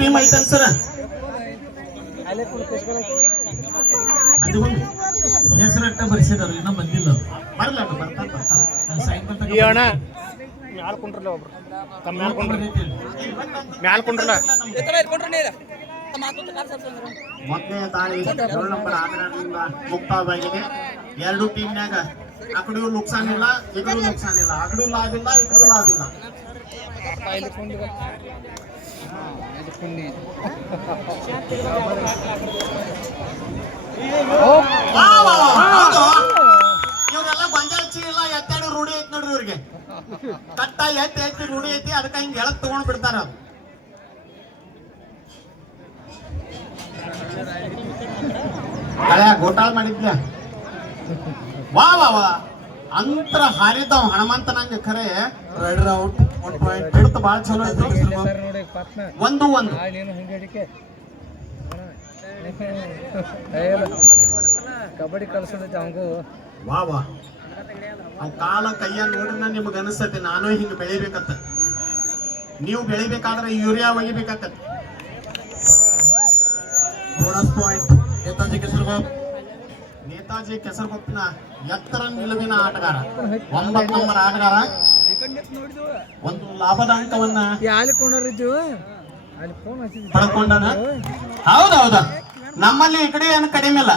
Team ಐತನ್ sir? ಹೆಸರಟ್ಟ ಬರ್ಸಿದಾರು ಇನ್ನೂ ಬಂದಿಲ್ಲ ಬರಲ್ಲ ಅಣ್ಣ ಮ್ಯಾಲ್ ಕುಂಡ್ರಲ್ಲ ಒಬ್ರು. ತಮ್ಮ ಮ್ಯಾಲ್ ಕುಂಡ್ರಿ ಬಂದೈತಿ. ಮ್ಯಾಲ್ ಕುಂಡ್ರಲ್ಲ. ಮೊದಲನೇ ತಾಳಿ ಏಳು ನಂಬರ್ ಆಟಗಾರರಿಂದ ಮುಕ್ತಾಯವಾಗಿದೆ ಎರಡು ಟೀಮ್ ನ್ಯಾಗ ಅಕಡೂ ನುಕ್ಸಾನ್ ಇಲ್ಲ ಇಕಡೂ ನುಕ್ಸಾನ್ ಇಲ್ಲ. ಅಕಡೂ ಲಾಭ ಇಲ್ಲ ಈ ಕಡೆಯೂ ಲಾಭ ಇಲ್ಲ. ಇವ್ರೆಲ್ಲ ಬಂಜಾಚಿ ಇಲ್ಲ ಎತ್ತಾಡಿ ರೂಢಿ ಐತಿ ನೋಡ್ರಿ ಇವ್ರಿಗೆ. ಕಟ್ಟ ಎತ್ತಿ ಎತ್ತಿ ರೂಢಿ ಐತಿ ಅದಕ್ಕೆ ಹಿಂಗೆ ಎಳಕ್ ತಗೊಂಡ್ ಬಿಡ್ತಾರ ಹಳೆ ಗೋಟಾಲ್ ಮಾಡಿದ್ಯ? ವಾ ವಾ ವಾ. ಅಂತರ ಹನುಮಂತ ನಂಗೆ ಖರೆ ರೈಡರ್ ಔಟ್ ಒನ್ ಪಾಯಿಂಟ್ ಬಾಳ ಚಲೋ ಇತ್ತು ಒಂದು ಒಂದು. ಕಬಡ್ಡಿ ಕಲ್ಸೋದೈತೆ ಅವಂಗೂ ವಾ ವಾ. ಅವ್ ಕಾಲ ಕೈಯ ನೋಡಿನ ನಿಮ್ಗೆ ಅನಿಸ್ತೈತಿ ನಾನು ಹಿಂಗ ಬೆಳಿಬೇಕತ್ತ ನೀವು ಬೆಳಿಬೇಕಾದ್ರೆ ಯೂರಿಯಾ ಒಗಿಬೇಕಾಕತ್ತೆ. Bonus point Netaji ಕೆಸರುಗೋಪ್. ನೇತಾಜಿ ಕೆಸರುಗೋಪಿನ ಎತ್ತರ ನಿಲುವಿನ ಆಟಗಾರ. ಒಂಬತ್ತು ನಂಬರ್ ಆಟಗಾರ. ಒಂದು ಲಾಭದ ಅಂಕವನ್ನ ಪಡ್ಕೊಂಡನ. ಹೌದೌದ. ನಮ್ಮಲ್ಲಿ ಈ ಕಡೆ ಏನು ಕಡಿಮೆ ಇಲ್ಲ.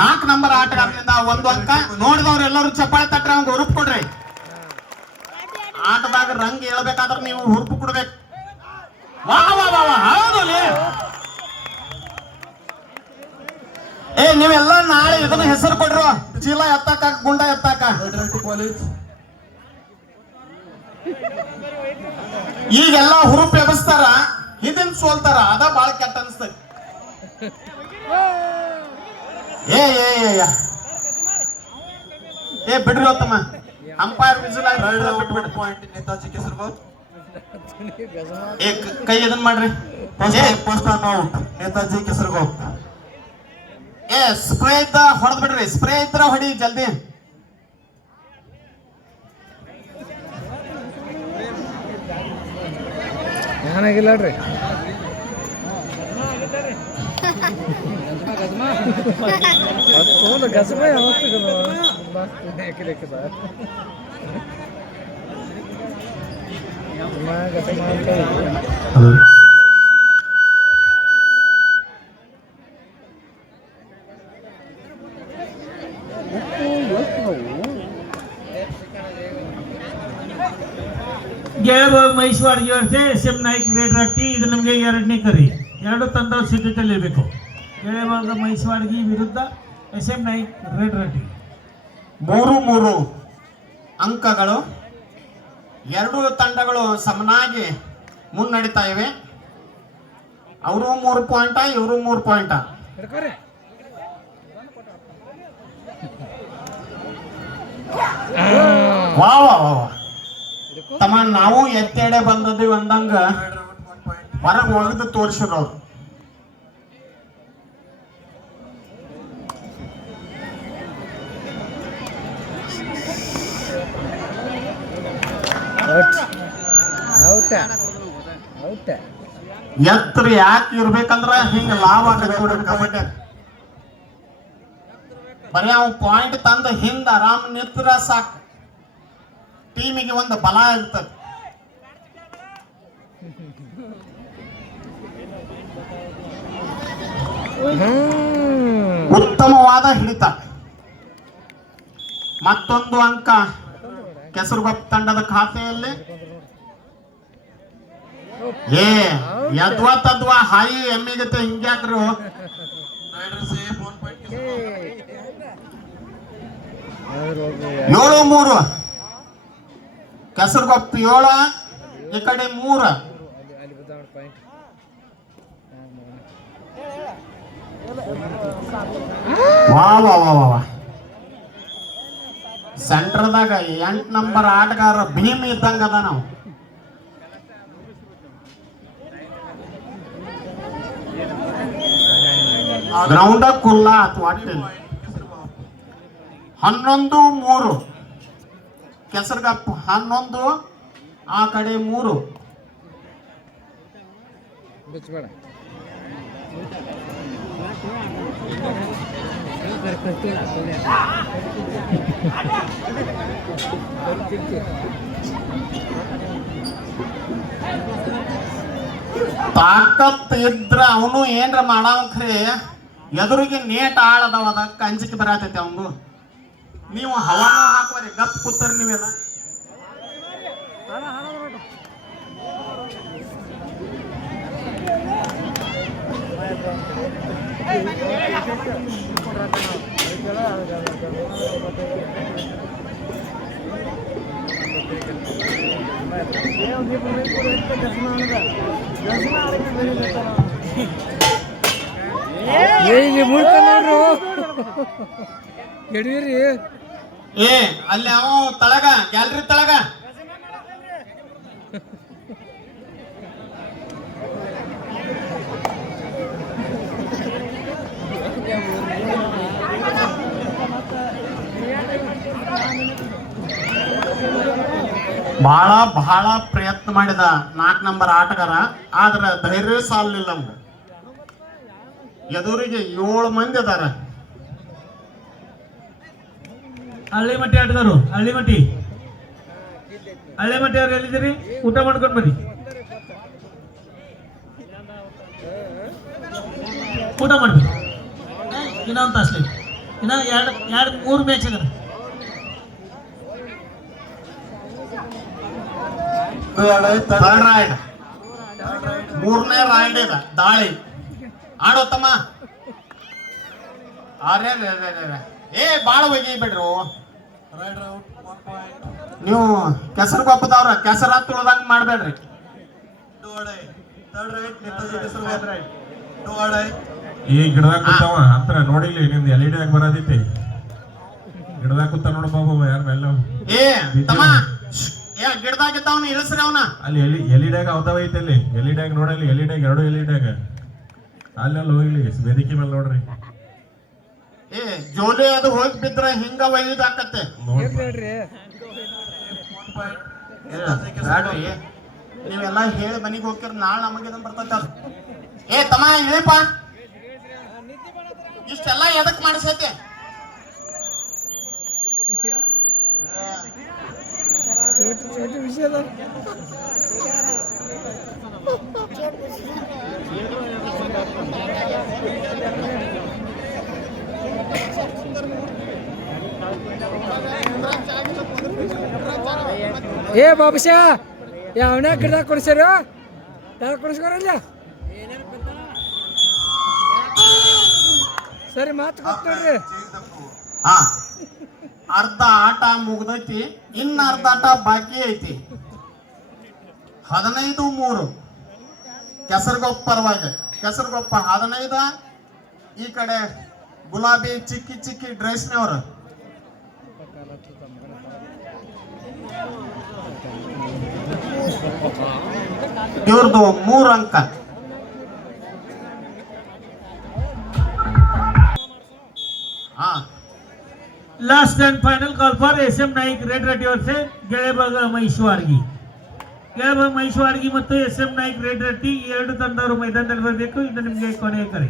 ನಾಲ್ಕು ನಂಬರ್ ಆಟಗಾರರಿಂದ ಒಂದು ಅಂಕ. ನೋಡಿದವ್ರೆಲ್ಲರೂ ಚಪ್ಪಾಳೆ ತಟ್ರೆ ಅವ್ನಿಗೆ ಹುರುಪು ಕೊಡ್ರಿ. ಆಟದಾಗ ರಂಗ್ ಹೇಳ್ಬೇಕಾದ್ರೆ ನೀವು ಹುರುಪು ಕೊಡ್ಬೇಕು. ವಾ ವಾ ವಾ ಹೌದು ಏ ನೀವೆಲ್ಲ ನಾಳೆ ಇದನ್ನ ಹೆಸರು ಕೊಡ್ರು. ಚೀಲ ಎತ್ತಾಕ ಗುಂಡ ಎತ್ತಾಕ. ಕಾಲೇಜ್ ಈಗೆಲ್ಲ ಹುರುಪ್ ಎಬಸ್ತಾರ ಹಿಂದಿನ ಸೋಲ್ತಾರ ಅದ ಬಾಳ ಕೆಟ್ಟ ಅನಿಸ್ತದೆ ಏ ಏ ಏ ಏ. ಏ ಬಿಡ್ರಿ ಹೋತಮ್ಮ ಅಂಪೈರ್ ವಿಸಿಲ್ ಪಾಯಿಂಟ್ ನೇತಾಜಿ ಏ ಕ- ಇದನ್ ಮಾಡ್ರಿ. ಪೋಸ್ಟ್ ಆನ್ ಔಟ್ ನೇತಾಜಿ ಕೆಸರುಬಾಬ್ ಏ ಸ್ಪ್ರೇ ಇದ್ದ ಹೊಡೆದ್ ಬಿಡ್ರಿ ಸ್ಪ್ರೇ ಇದ್ರ ಹೊಡಿ ಜಲ್ದಿ ಏನಾಗಿಲ್ಲ ರೀ ತೊಗೊಂಡು ಗಜಮ ಯಾವತ್ತು ಹಾಕಿದ ಗಜಮ ಅಂತ ಗೆಳಬಾಗ್ ಮೈಸೂರಿಗೆ ವರ್ಷ S M Naik raid Ratti ಇದು ನಮಗೆ ಎರಡನೇ ಕರಿ. ಎರಡು ತಂಡ ಸಿದ್ಧತೆಯಲ್ಲಿರಬೇಕು ಗೆಳೆಬಾಗ ಮೈಸೂರಿಗೆ ವಿರುದ್ಧ S M Naik raid Ratti. ಮೂರು ಮೂರು ಅಂಕಗಳು. ಎರಡು ತಂಡಗಳು ಸಮನಾಗಿ ಮುನ್ನಡೀತಾ ಇವೆ. ಅವರು ಮೂರು ಪಾಯಿಂಟ ಇವರು ಮೂರು ಪಾಯಿಂಟ. ವಾ ವಾ ವಾ. ತಮ್ಮ ನಾವು ಎತ್ತೆಡೆ ಬಂದದ್ದು ಅಂದಂಗ ರೈಡರ್ ಔಟ್ ಒನ್ ಪಾಯಿಂಟ್ ಹೊರಗೆ ಒಗೆದು ತೋರಿಸಿದ್ರು ಅವ್ರು. ಔಟ್ ಔಟ ಔಟ ಎತ್ತರ ಯಾಕೆ ಇರ್ಬೇಕಂದ್ರ ಹಿಂಗ ಲಾಭ ಆಗತ್ತೆ ನೋಡ್ರಿ ಕಬಡ್ಡಿ. ಬರೀ ಅವ್ ಪಾಯಿಂಟ್ ತಂದ ಹಿಂದ ಆರಾಮ್ ನಿಂತ್ರ ಸಾಕು. ಟೀಮಿಗೆ ಒಂದು ಬಲ ಇರ್ತದೆ. ಉತ್ತಮವಾದ ಹಿಡಿತ. ಮತ್ತೊಂದು ಅಂಕ. ಕೆಸರುಗೊಪ್ಪ ತಂಡದ ಖಾತೆಯಲ್ಲಿ. ಏ ಯದ್ವಾ ತದ್ವಾ ಹಾಯಿ ಎಮ್ಮಿ ಜೊತೆ ಹಿಂಗ್ಯಾಕ್ರು ಏಳು ಮೂರು. ಕೆಸರುಗೊಪ್ಪ ಏಳು, ಈ ಕಡೆ ಮೂರು. ವಾ ಸೆಂಟ್ರದಾಗ ಎಂಟ್ ನಂಬರ್ ಆಟಗಾರ ಭೀಮ್ ಇದ್ದಂಗ ಅದ ನಾವು. ಗ್ರೌಂಡ ಕುಲ್ಲ ಅಥವಾ ಹನ್ನೊಂದು, ಮೂರು. ಕೆಸರುಗಪ್ಪ ಹನ್ನೊಂದು ಆ ಕಡೆ ಮೂರು. ತಾಕತ್ ಇದ್ರ ಅವನು ಏನ್ರ ಮಾಡಾವ ಖರೆ ಎದುರಿಗೆ ನೇಟ್ ಆಳದವ ಅದಕ್ಕೆ ಅಂಜಿಕೆ ಬರತೈತಿ ಅವನು ನೀವು ಹವಾನು ಹಾಕುವರಿ ಗಪ್ ಕೂತರ್ ನೀವೆಲ್ಲ. ಏ ಇಲ್ಲಿ ಮುಳ್ಕ ನೋಡ್ರು. ಎಡೀರಿ ಏ ಅಲ್ಲಿ ಅವ ತಳಗ ಗ್ಯಾಲರಿ ತಳಗ. ಬಹಳ ಬಹಳ ಪ್ರಯತ್ನ ಮಾಡಿದ ನಾಲ್ಕು ನಂಬರ್ ಆಟಗಾರ ಆದ್ರೆ ಧೈರ್ಯ ಸಾಲಿಲ್ಲ ನಮ್ಗೆ. ಎದುರಿಗೆ ಏಳು ಮಂದಿ ಅದಾರ ಹಳ್ಳಿಮಟ್ಟಿ ಆಟದವರು ಹಳ್ಳಿಮಟ್ಟಿ ಹಳ್ಳಿಮಟ್ಟಿ ಅವ್ರು ಎಲ್ಲಿದ್ದೀರಿ? ಊಟ ಮಾಡ್ಕೊಂಡು ಬನ್ನಿ. ಊಟ ಮಾಡ್ಬೇಕು. ಇನ್ನೊಂದು ಅಷ್ಟೇ ಇನ್ನ ಎರಡು ಎರಡು, ಮೂರು ಮ್ಯಾಚ್ ಅದ ಮೂರನೇ ರೈಡ್ ಇದೆ. ದಾಳಿ. ಆಡೋ ತಮ್ಮ ಏ, ಬಾಳ ರೇ ಹೋಗಿ ರೇ. ನೀವು ಕೆಸರು ಗೊಪ್ಪದವ್ರ ಕೆಸರ ತುಳದಂಗ ಮಾಡ್ಬೇಡ್ರಿ. ಈ ಗಿಡದಾಗ ಕೂತಾವ ಹತ್ರ ನೋಡಿಲ್ಲ ನಿಮ್ದು ಎಲ್ ಇ ಡಿ ಬರೋದೈತಿ. ಗಿಡದಾಗ ಕೂತ ನೋಡ ಬಾಬು ಯಾರ ಮೇಲೆ ಏ ತಮ್ಮ. ಏ ಗಿಡದಾಗಿದ್ದವನು ಇಳಿಸ್ರಿ ಅವನ. ಅಲ್ಲಿ ಎಲಿ ಎಲ್ ಇ ಡ್ಯಾಗ ಅವತಾವ ಐತಿ ಅಲ್ಲಿ. ಎಲ್ ಇ ಡ್ಯಾಗ ನೋಡಲ್ಲಿ ಎಲ್ ಇ ಡ್ಯಾಗ ಎರಡು ಎಲ್ ಇ ಡ್ಯಾಗ ಅಲ್ಲಿ ಅಲ್ಲಿ ಹೋಗ್ಲಿ ವೇದಿಕೆ ಮೇಲೆ ನೋಡ್ರಿ. ಏ ಜೋಲಿ ಅದು ಹೋಗಿ ಬಿದ್ರೆ ಹಿಂಗ ಬ್ಯಾಡ್ರಿ. ನೀವೆಲ್ಲ ಹೇಳಿ ಮನಿಗೆ ಹೋಗ್ತಿರ ನಾಳೆ ನಮಗೆ ಇದನ್ ಬರ್ತೈತೆ ಅದು. ಏ ತಮ್ಮ ಹೇಳಪ್ಪ ಇಷ್ಟೆಲ್ಲ ಎದಕ್ ಮಾಡಿಸೈತೆ? ವಿಷಯ ಏ ಬಾಬುಷಾ ಯಾವನ ಗಿಡದಾಗ ಕೊಡ್ಸ್ಯಾರ? ಯಾರು ಕೊಡಿಸ್ಕೊರಲ್ಲ? ಸರಿ, ಮಾತು ಗೊತ್ತ ನೋಡ್ರಿ. ಅರ್ಧ ಆಟ ಮುಗ್ದೈತಿ, ಇನ್ನ ಅರ್ಧ ಆಟ ಬಾಕಿ ಐತಿ. ಹದಿನೈದು ಮೂರು. ಕೆಸರ್ಗೊಪ್ಪ ಪರವಾಗಿ, ಕೆಸರ್ಗೊಪ್ಪ ಹದಿನೈದ, ಈ ಕಡೆ ಗುಲಾಬಿ ಚಿಕ್ಕಿ ಚಿಕ್ಕಿ ಡ್ರೆಸ್ನವ್ರು ಇವ್ರದ್ದು ಮೂರು ಅಂಕ ಹಾ last and final call for S M Naik red रटीवर से ಗೆಳೆಬಾಗ ಮೈಶ್ವಾರ್ಗಿ ಗೆಳೆಬಾಗ ಮೈಶ್ವಾರ್ಗಿ ಮತ್ತು ಎಸ್ ಎಂ ನಾಯ್ಕ್ ರೆಡ್ ರಟ್ಟಿ ಈ ಎರಡು ತಂಡವರು ಮೈದಾನದಲ್ಲಿ ಬರಬೇಕು ಇದು ನಿಮಗೆ ಕೊನೆಯ ಕರೆ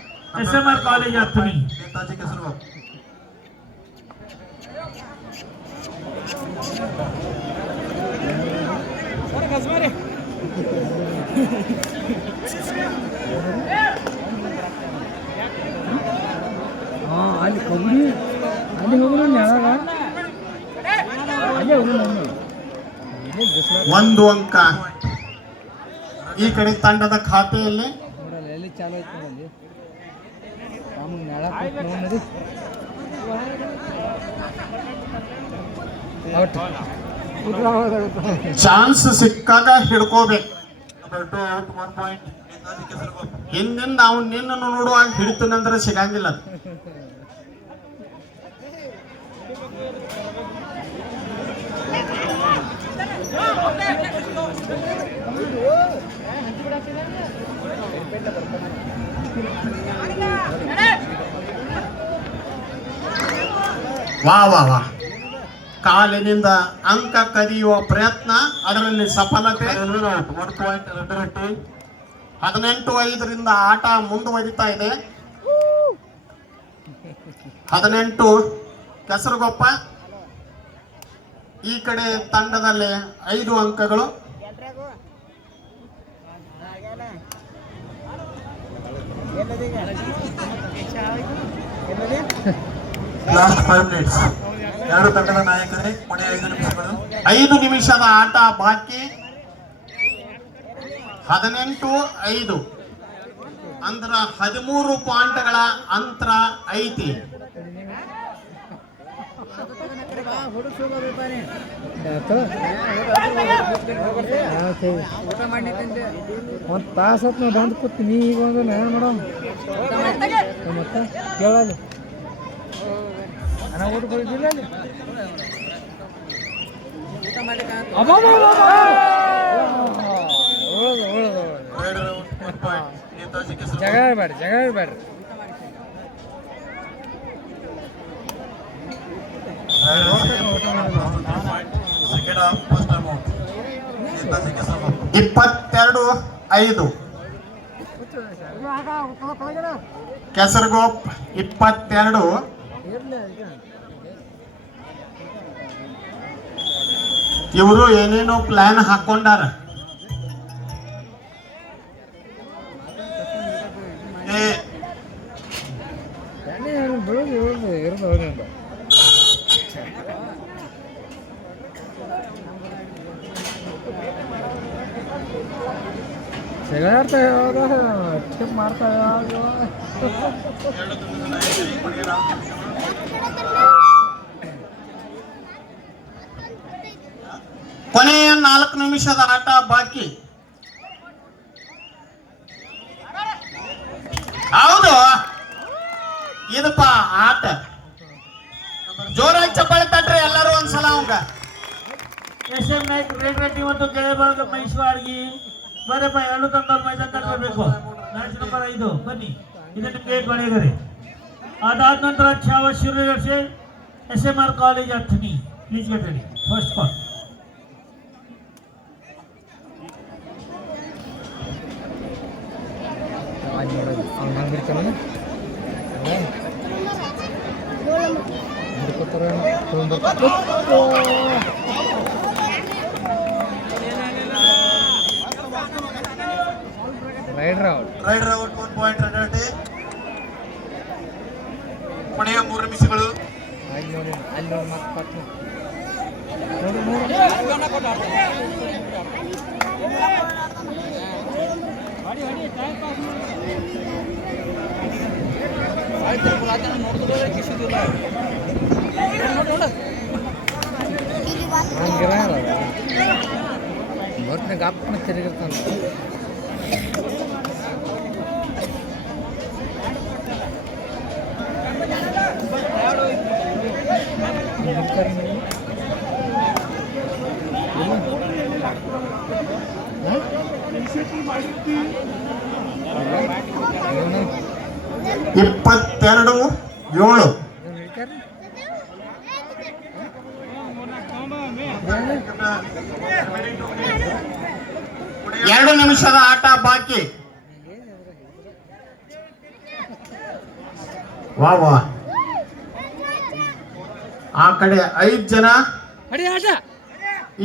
ಎಸ್ ಎಂ ಆರ್ ಕಾಲೇಜ್ ಹತ್ತನಿ ಅಲ್ಲಿ ಅಲ್ಲಿ ಒಂದು ಅಂಕ. ಈ ಕಡೆ ತಂಡದ ಖಾತೆಯಲ್ಲಿ ಚಾಲೂ ಐತೆ ಚಾನ್ಸ್ ಸಿಕ್ಕಾಗ ಹಿಡ್ಕೋಬೇಕು. ಹಿಂದಿಂದ ಅವ್ನು ನಿನ್ನನ್ನು ನೋಡುವಾಗ ಹಿಡಿತನಂದ್ರೆ ಸಿಗಂಗಿಲ್ಲ. ವಾ ವಾ ವಾ. ಕಾಲಿನಿಂದ ಅಂಕ ಕದಿಯುವ ಪ್ರಯತ್ನ, ಅದರಲ್ಲಿ ಸಫಲತೆ. ಹದಿನೆಂಟು ಐದರಿಂದ ಆಟ ಮುಂದುವರಿತಾ ಇದೆ. ಹದಿನೆಂಟು ಕೆಸರುಗೊಪ್ಪ. ಈ ಕಡೆ ತಂಡದಲ್ಲಿ ಐದು ಅಂಕಗಳು. ಲಾಸ್ಟ್ ಫೈವ್ ಮಿನಿಟ್ಸ್ ಎರಡು ತಂಡದ ನಾಯಕರೇ? ಕೊನೆಯ ಐದು ನಿಮಿಷಗಳು. ಐದು ನಿಮಿಷದ ಆಟ ಬಾಕಿ. ಹದಿನೆಂಟು ಐದು. ಅಂದ್ರ ಹದಿಮೂರು ಪಾಯಿಂಟ್ಗಳ ಅಂತರ ಐತಿ. ಒಂದು ತಾಸು ಬಂದು ಕೂತೀನಿ ಈಗ ಒಂದು ನಾನು ಮತ್ತೆ ಕೇಳಲ್ಲ. ಹಣ ಊಟ ಕೊಡಿದ್ದಿಲ್ಲ ಅಲ್ಲಿ? ಉಳ್ದು ಉಳ್ದು ಜಗ ಇರ್ಬೇಡ್ರಿ ಜಗ ಇರ್ಬೇಡ್ರಿ ಸೆಕೆಂಡ್ ಹಾಫ್ ಫಸ್ಟ್ ಅಮೌಂಟ್ ಇಪ್ಪತ್ತೆರಡು ಐದು ಕೆಸರ್ಗೋಪ್ ಇಪ್ಪತ್ತೆರಡು. ಇವರು ಏನೇನೋ ಪ್ಲಾನ್ ಹಾಕೊಂಡಾರ. ಸಿಗಾಡ್ತಾ ಯಾವಾಗ ಟಿಪ್ ಮಾಡ್ತಾ ಯಾವಾಗ ಕೊನೆಯ ನಾಲ್ಕು ನಿಮಿಷದ ಆಟ ಬಾಕಿ. ಹೌದು. ಇದಪ್ಪ ಆಟ. ಜೋರಾಗಿ ಚಪ್ಪಾಳೆ ತಟ್ರಿ ಎಲ್ಲರೂ ಒಂದ್ಸಲ ಅವಂಗ. S M Naik raid Reddy ಮತ್ತು ಕೆಳಭಾಗ ಮೈಸೂರ್ಗಿ ಬರಪ್ಪ, ಎರಡು ತಂಡವ್ರು ಮೈದಾನ ತಟ್ಟಬೇಕು ಮ್ಯಾಚ್ ನಂಬರ್ ಐದು. ಬನ್ನಿ. ಇದು ನಿಮಗೆ ಕೊನೆಗರೆ ಅದಾದ ನಂತರ ಛಾವ ಶಿವರಸೆ S M R college Athani please get first call ಆಯ್ತು ನೋಡೋದು ಅವ್ನು ಹಂಗೆ ಬಿಡ್ತಾನೆ ಹಿಡ್ಕೊತಾರ raider out raider out one point ಕೊನೆಯ ಮೂರು ನಿಮಿಷಗಳು. ಅಲ್ಲಿ ನೋಡಿ ಅಲ್ಲಿ ನೋಡಿ ಮತ್ತೆ ಪಟ್ನ ನೋಡಿ ನೋಡಿ. ಹಂಗಿರ ಒಟ್ಟಿನ ಗಾಪನ ತಿರುಗಿರ್ತಾನೆ ಹಿಡ್ತಾರೆ ನೀವು. ಇಲ್ಲ? ಹ? ಏನು? ಇಪ್ಪತ್ತೆರಡು ಏಳು? ಎರಡು ನಿಮಿಷದ ಆಟ ಬಾಕಿ. ವಾ ವಾ. ಆ ಕಡೆ ಐದ್ ಜನ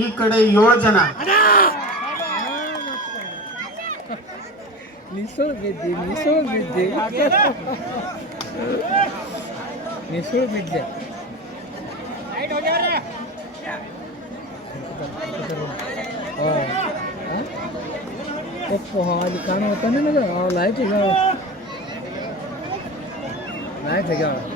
ಈ ಕಡೆ ಏಳು ಜನ. નિઃશુલ્ક વિદ્ય નિઃશુલ્ક વિદ્ય નિઃશુલ્ક વિદ્ય ઓપ્પો હવાજી કાણો હતો ને લાઈટ લાઈટ ગયા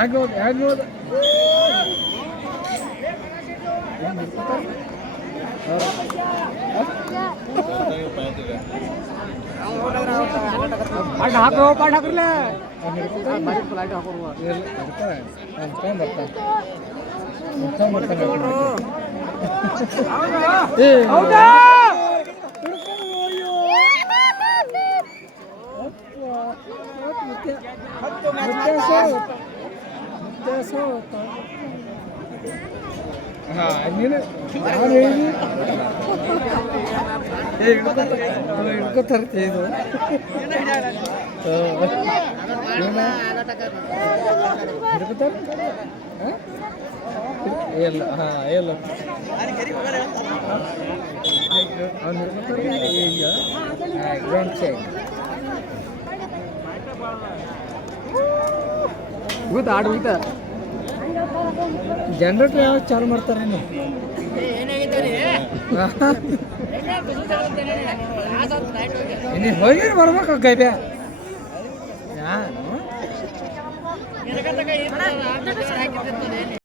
ಆಗೋದು ಆಗೋದು ಹಾಕೋ ಪಾಠ ಹಾಕ್ರಲ್ಲ ಹಾ ನೀನು ನಾನು ಹೇಳಿ ಏ ಹಿಡ್ಕೊತಾರೆ ಇದು ಹಿಡ್ಕೊತಾರೆ ಇಲ್ಲ ಹಾ ಇಲ್ಲ ಅವ್ನು ಹಿಡ್ಕೊತಾರೆ ಈಗ ಗ್ರೌಂಡ್ ಚೆಕ್ ಗೊತ್ತಾ ಆಡು ಊಟ ಜನರೇಟರ್ ಯಾವ ಚಾಲು ಮಾಡ್ತಾರೆ ಇನ್ನು ಹೋಗಿ ಬರ್ಬೇಕು ಗೈಬೆ. ಯಾರು?